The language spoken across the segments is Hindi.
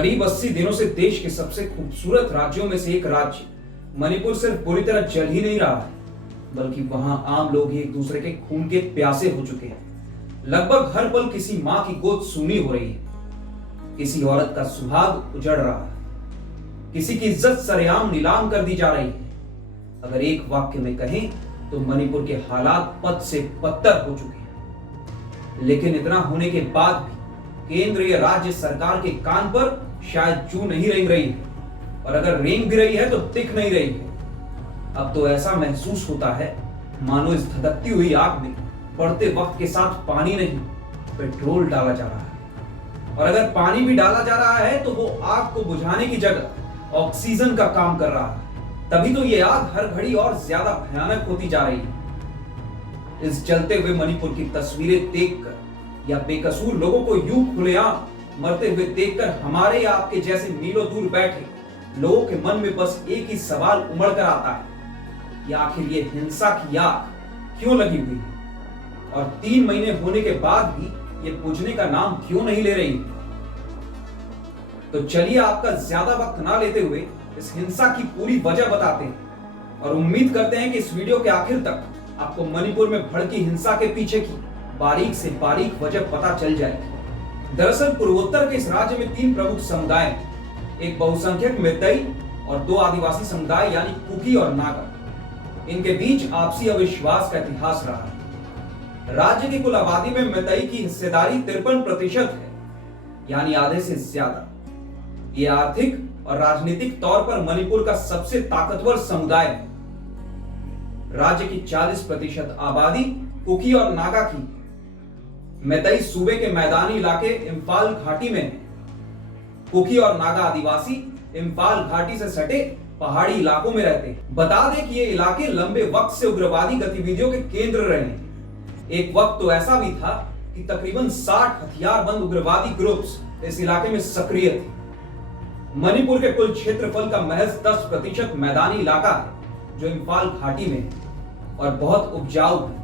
करीब 80 दिनों से देश के सबसे खूबसूरत राज्यों में से एक राज्य मणिपुर सिर्फ पूरी तरह जल ही नहीं रहा है, बल्कि वहां आम लोग ही एक दूसरे के खून के प्यासे हो चुके हैं। लगभग हर पल किसी मां की गोद सूनी हो रही है, किसी औरत का सुहाग उजड़ रहा है, किसी की इज्जत सरेआम नीलाम कर दी जा रही है। अगर एक वाक्य में कहें तो मणिपुर के हालात पद से बदतर हो चुके हैं। लेकिन इतना होने के बाद भी केंद्र या राज्य सरकार के कान पर शायद जू नहीं रेंग रही है, और अगर रेंग भी रही है तो दिख नहीं रही है। अब तो ऐसा महसूस होता है मानो इस धधकती हुई आग में बढ़ते वक्त के साथ पानी नहीं, पेट्रोल डाला जा रहा है। और अगर पानी भी डाला जा रहा है तो वो आग को बुझाने की जगह ऑक्सीजन का काम कर रहा है। तभी तो ये आग हर घड़ी और ज्यादा भयानक होती जा रही है। इस जलते हुए मणिपुर की तस्वीरें देखकर या बेकसूर लोगों को यूं खुलेआम मरते हुए देखकर हमारे या आपके जैसे मीलों दूर बैठे लोगों के मन में बस एक ही सवाल उमड़ कर आता है कि आखिर ये हिंसा की आग क्यों लगी हुई है, और 3 महीने होने के बाद भी ये बुझने का नाम क्यों नहीं ले रही। तो चलिए आपका ज्यादा वक्त ना लेते हुए इस हिंसा की पूरी वजह बताते हैं, और उम्मीद करते हैं कि इस वीडियो के आखिर तक आपको मणिपुर में भड़की हिंसा के पीछे की बारीक से बारीक वजह पता चल जाएगी। दरअसल पूर्वोत्तर के इस राज्य में 3 प्रमुख समुदाय हैं, एक बहुसंख्यक मैतेई और 2 आदिवासी समुदाय यानी कुकी और नागा। इनके बीच आपसी अविश्वास का इतिहास रहा है। राज्य की कुल आबादी में मैतेई की हिस्सेदारी 53% है, यानी आधे से ज्यादा। ये आर्थिक और राजनीतिक तौर पर मणिपुर का सबसे ताकतवर समुदाय है। राज्य की 40% आबादी कुकी और नागा की। मैतेई सूबे के मैदानी इलाके इंफाल घाटी में है। कुकी और नागा आदिवासी इंफाल घाटी से सटे पहाड़ी इलाकों में रहते हैं। बता दें कि ये इलाके लंबे वक्त से उग्रवादी गतिविधियों के केंद्र रहे हैं। एक वक्त तो ऐसा भी था कि तकरीबन 60 हथियारबंद उग्रवादी ग्रुप्स इस इलाके में सक्रिय थे। मणिपुर के कुल क्षेत्रफल का महज 10% मैदानी इलाका है जो इंफाल घाटी में है और बहुत उपजाऊ है।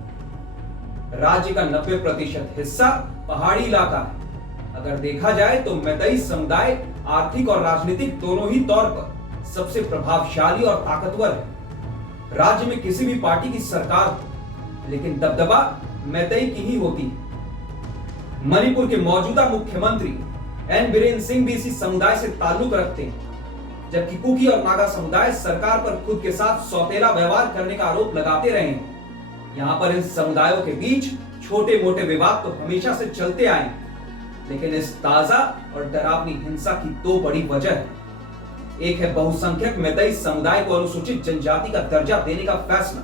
राज्य का 90% हिस्सा पहाड़ी इलाका है। अगर देखा जाए तो मैतेई समुदाय आर्थिक और राजनीतिक दोनों ही तौर पर सबसे प्रभावशाली और ताकतवर है। राज्य में किसी भी पार्टी की सरकार हो, लेकिन दबदबा मैतेई की ही होती है। मणिपुर के मौजूदा मुख्यमंत्री एन बीरेन सिंह भी इसी समुदाय से ताल्लुक रखते हैं, जबकि कुकी और नागा समुदाय सरकार पर खुद के साथ सौतेला व्यवहार करने का आरोप लगाते रहे हैं। यहाँ पर इन समुदायों के बीच छोटे मोटे विवाद तो हमेशा से चलते आए हैं, लेकिन इस ताजा और डरावनी हिंसा की 2 बड़ी वजह है। एक है बहुसंख्यक मैतेई समुदाय को अनुसूचित जनजाति का दर्जा देने का फैसला,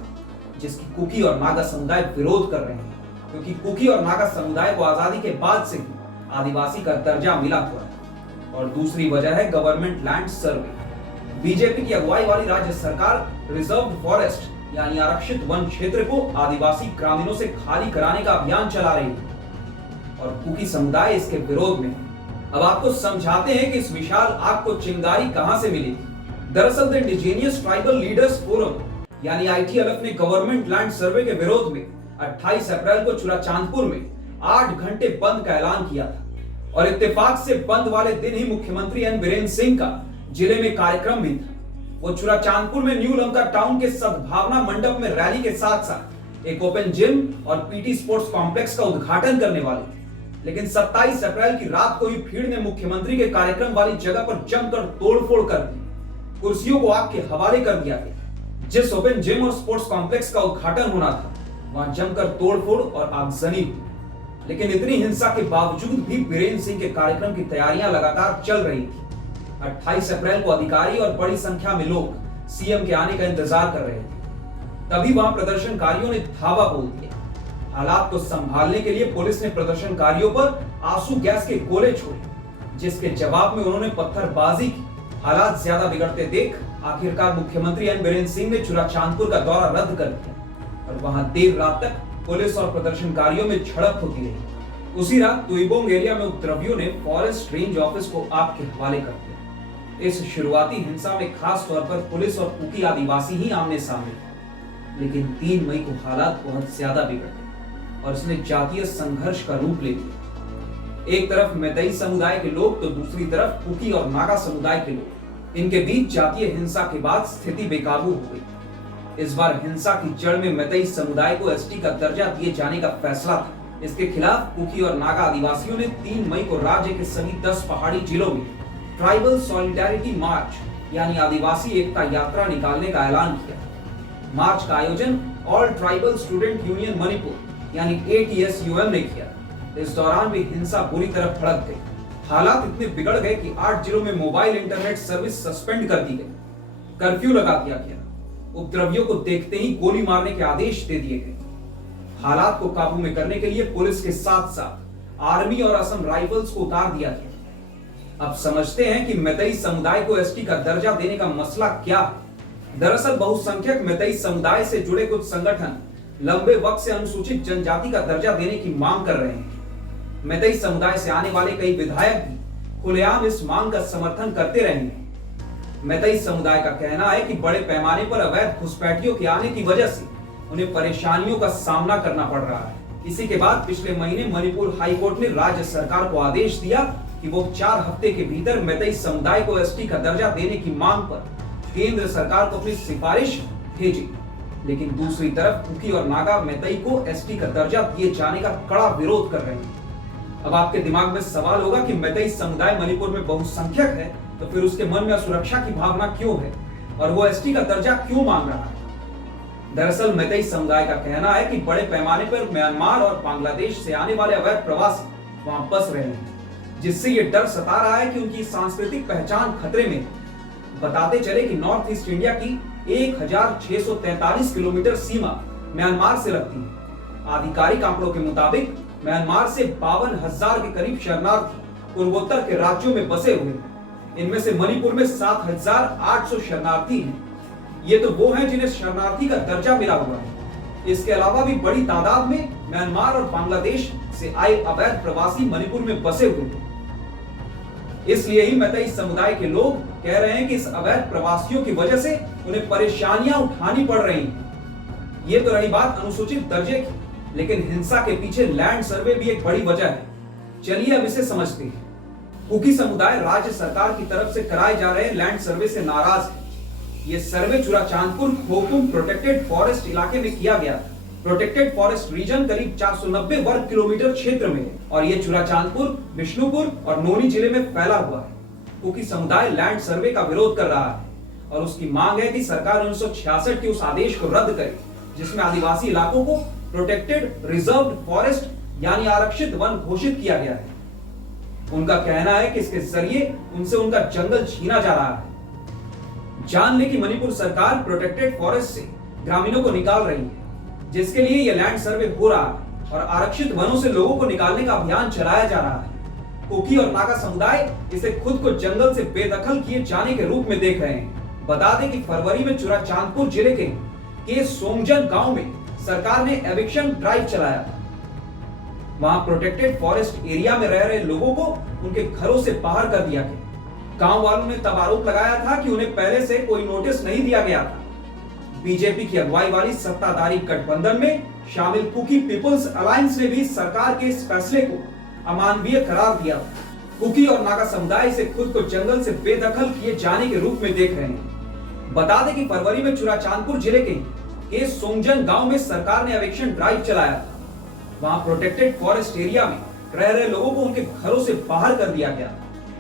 जिसकी कुकी और नागा समुदाय विरोध कर रहे हैं, क्योंकि कुकी और नागा समुदाय को आजादी के बाद से ही आदिवासी का दर्जा मिला हुआ है। और दूसरी वजह है गवर्नमेंट लैंड सर्वे। बीजेपी की अगुवाई वाली राज्य सरकार रिजर्व फॉरेस्ट यानी आरक्षित वन क्षेत्र को आदिवासी ग्रामीणों से खाली कराने का अभियान चला रही है, और कुकी समुदाय इसके विरोध में है। अब आपको समझाते हैं कि इस विशाल आग को चिंगारी कहां से मिली। दरअसल the indigenous tribal leaders forum यानी ITLF ने गवर्नमेंट लैंड सर्वे के विरोध में 28 अप्रैल को चुराचांदपुर में 8 घंटे बंद का ऐलान किया था, और इत्तेफाक से बंद वाले दिन ही मुख्यमंत्री एन बीरेन सिंह का जिले में कार्यक्रम भी था। वो चुराचांदपुर में न्यू लंका टाउन के सद्भावना मंडप में रैली के साथ साथ एक ओपन जिम और PT स्पोर्ट्स कॉम्प्लेक्स का उद्घाटन करने वाले थे। लेकिन 27 अप्रैल की रात को ही भीड़ ने मुख्यमंत्री के कार्यक्रम वाली जगह पर जमकर तोड़फोड़ कर दी। कुर्सियों को आग के हवाले कर दिया गया। जिस ओपन जिम और स्पोर्ट्स कॉम्प्लेक्स का उद्घाटन होना था, वहां जमकर तोड़फोड़ और आगजनी हुई। लेकिन इतनी हिंसा के बावजूद भी बीरेन सिंह के कार्यक्रम की तैयारियां लगातार चल रही थी। 28 अप्रैल को अधिकारी और बड़ी संख्या में लोग CM के आने का इंतजार कर रहे थे। तभी वहां प्रदर्शनकारियों ने धावा बोल दिया। हालात को संभालने के लिए पुलिस ने प्रदर्शनकारियों पर आंसू गैस के गोले छोड़े, जिसके जवाब में उन्होंने पत्थरबाजी की। हालात ज्यादा बिगड़ते देख आखिरकार मुख्यमंत्री एन बीरेन सिंह ने चुराचांदपुर का दौरा रद्द कर दिया, और वहां देर रात तक पुलिस और प्रदर्शनकारियों में झड़प होती रही। उसी रात तुइबोंग एरिया में उपद्रवियों ने फॉरेस्ट रेंज ऑफिस को आग के हवाले कर दिया। इस शुरुआती हिंसा में खास तौर पर पुलिस और कुकी आदिवासी ही आमने सामने थे, लेकिन 3 मई को हालात बहुत ज्यादा बिगड़ गए और इसने जातीय संघर्ष का रूप ले लिया। एक तरफ मैतेई समुदाय के लोग तो दूसरी तरफ कुकी और नागा समुदाय के लोग। इनके बीच जातीय हिंसा के बाद स्थिति बेकाबू हो गई। इस बार हिंसा की जड़ में मैतेई समुदाय को एसटी का दर्जा दिए जाने का फैसला था। इसके खिलाफ कुकी और नागा आदिवासियों ने 3 मई को राज्य के सभी 10 पहाड़ी जिलों में ट्राइबल सॉलिडारिटी मार्च यानी आदिवासी एकता यात्रा निकालने का ऐलान किया। मार्च का आयोजन all tribal student union Manipur यानी ATSUM ने किया। इस दौरान भी हिंसा बुरी तरह भड़क गई। हालात इतने बिगड़ गए कि 8 जिलों में मोबाइल इंटरनेट सर्विस सस्पेंड कर दी गई, कर्फ्यू लगा दिया गया। उपद्रवियों को देखते ही गोली मारने के आदेश दे दिए गए। हालात को काबू में करने के लिए पुलिस के साथ साथ आर्मी और असम राइफल्स को उतार दिया गया। अब समझते हैं कि मैतेई समुदाय को एसटी का दर्जा देने का मसला क्या है। दरअसल बहुसंख्यक मैतेई समुदाय से जुड़े कुछ संगठन लंबे वक्त से अनुसूचित जनजाति का दर्जा देने की मांग कर रहे हैं। मैतेई समुदाय से आने वाले कई विधायक भी खुलेआम इस मांग का समर्थन करते रहे हैं। मैतेई समुदाय का कहना है कि बड़े पैमाने पर अवैध घुसपैठियों के आने की वजह से उन्हें परेशानियों का सामना करना पड़ रहा है। इसी के बाद पिछले महीने मणिपुर हाई कोर्ट ने राज्य सरकार को आदेश दिया कि वो 4 हफ्ते के भीतर मैतेई समुदाय को एसटी का दर्जा देने की मांग पर केंद्र सरकार को अपनी सिफारिश भेजे। लेकिन दूसरी तरफ कुकी और नागा मैतेई को एसटी का दर्जा दिए जाने का कड़ा विरोध कर रहे हैं। अब आपके दिमाग में सवाल होगा कि मैतेई समुदाय मणिपुर में बहुसंख्यक है तो फिर उसके मन में असुरक्षा की भावना क्यों है और वो एसटी का दर्जा क्यों मांग रहा है। दरअसल मैतेई समुदाय का कहना है कि बड़े पैमाने पर म्यांमार और बांग्लादेश से आने वाले अवैध प्रवासी वहां बस रहे हैं, जिससे ये डर सता रहा है कि उनकी सांस्कृतिक पहचान खतरे में। बताते चले कि नॉर्थ ईस्ट इंडिया की 1643 किलोमीटर सीमा म्यांमार से लगती है। आधिकारिक आंकड़ों के मुताबिक म्यांमार से 52,000 के करीब शरणार्थी पूर्वोत्तर के राज्यों में बसे हुए हैं। इनमें से मणिपुर में 7,800 शरणार्थी हैं। ये तो वो हैं जिन्हें शरणार्थी का दर्जा मिला हुआ है। इसके अलावा भी बड़ी तादाद में म्यांमार और बांग्लादेश से आए अवैध प्रवासी मणिपुर में बसे हुए हैं। इसलिए ही मैतेई समुदाय के लोग कह रहे हैं कि इस अवैध प्रवासियों की वजह से उन्हें परेशानियां उठानी पड़ रही हैं। ये तो रही बात अनुसूचित दर्जे की, लेकिन हिंसा के पीछे लैंड सर्वे भी एक बड़ी वजह है। चलिए अब इसे समझते हैं। कुकी समुदाय राज्य सरकार की तरफ से कराए जा रहे लैंड सर्वे से नाराज है। ये सर्वे चुराचांदपुर खोकुम प्रोटेक्टेड फॉरेस्ट इलाके में किया गया था। प्रोटेक्टेड फॉरेस्ट रीजन करीब 490 वर्ग किलोमीटर क्षेत्र में है और ये चुराचांदपुर, बिष्णुपुर और नोनी जिले में फैला हुआ है। कुकी समुदाय लैंड सर्वे का विरोध कर रहा है और उसकी मांग है कि सरकार 1966 के उस आदेश को रद्द करे जिसमें आदिवासी इलाकों को प्रोटेक्टेड रिजर्व्ड फॉरेस्ट यानी आरक्षित वन घोषित किया गया है। उनका कहना है कि इसके जरिए उनसे उनका जंगल छीना जा रहा है। जान ले कि मणिपुर सरकार प्रोटेक्टेड फॉरेस्ट से ग्रामीणों को निकाल रही है, जिसके लिए यह लैंड सर्वे हो रहा है और आरक्षित वनों से लोगों को निकालने का अभियान चलाया जा रहा है। कुकी और नागा समुदाय इसे खुद को जंगल से बेदखल किए जाने के रूप में देख रहे हैं। बता दें कि फरवरी में चुराचांदपुर जिले के सोंगजन गांव में सरकार ने एविक्शन ड्राइव चलाया था। वहां प्रोटेक्टेड फॉरेस्ट एरिया में रह रहे लोगों को उनके घरों से बाहर कर दिया गया। गांव वालों ने तब आरोप लगाया था कि उन्हें पहले से कोई नोटिस नहीं दिया गया था। बीजेपी की अगुवाई वाली सत्ताधारी गठबंधन में शामिल कुकी पीपल्स अलायंस ने भी सरकार के इस फैसले को अमानवीय करार दिया। कुकी और नागा समुदाय इसे खुद को जंगल से बेदखल किए जाने के रूप में देख रहे हैं। बता दें कि फरवरी में चुराचांदपुर जिले के सोंगजन गांव में सरकार ने एविक्शन ड्राइव चलाया था। वहां प्रोटेक्टेड फॉरेस्ट एरिया में रह रहे लोगों को उनके घरों से बाहर कर दिया गया।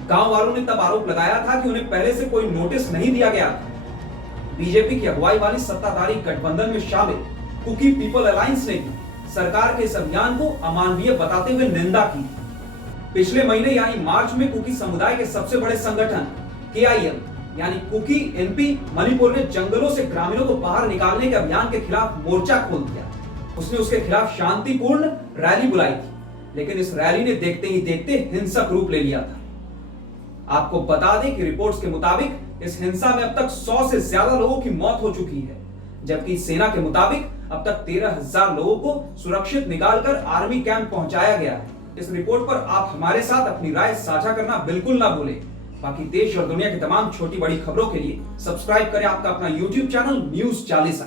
गांव वालों ने तब आरोप लगाया था कि उन्हें पहले से कोई नोटिस नहीं दिया गया था। बीजेपी की अगुवाई वाली सत्ताधारी गठबंधन में शामिल कुकी पीपल अलायंस ने भी सरकार के इस अभियान को अमानवीय बताते हुए निंदा की। पिछले महीने यानी मार्च में कुकी समुदाय के सबसे बड़े संगठन KIL यानी कुकी NP मणिपुर ने जंगलों से ग्रामीणों को बाहर निकालने के अभियान के खिलाफ मोर्चा खोल दिया। उसने उसके खिलाफ शांतिपूर्ण रैली बुलाई थी, लेकिन इस रैली ने देखते ही देखते हिंसक रूप ले लिया था। आपको बता दें कि रिपोर्ट्स के मुताबिक इस हिंसा में अब तक 100 से ज्यादा लोगों की मौत हो चुकी है, जबकि सेना के मुताबिक अब तक 13,000 लोगों को सुरक्षित निकालकर आर्मी कैंप पहुंचाया गया है। इस रिपोर्ट पर आप हमारे साथ अपनी राय साझा करना बिल्कुल ना भूलें। बाकी देश और दुनिया की तमाम छोटी बड़ी खबरों के लिए सब्सक्राइब करें आपका अपना YouTube चैनल न्यूज़ 40।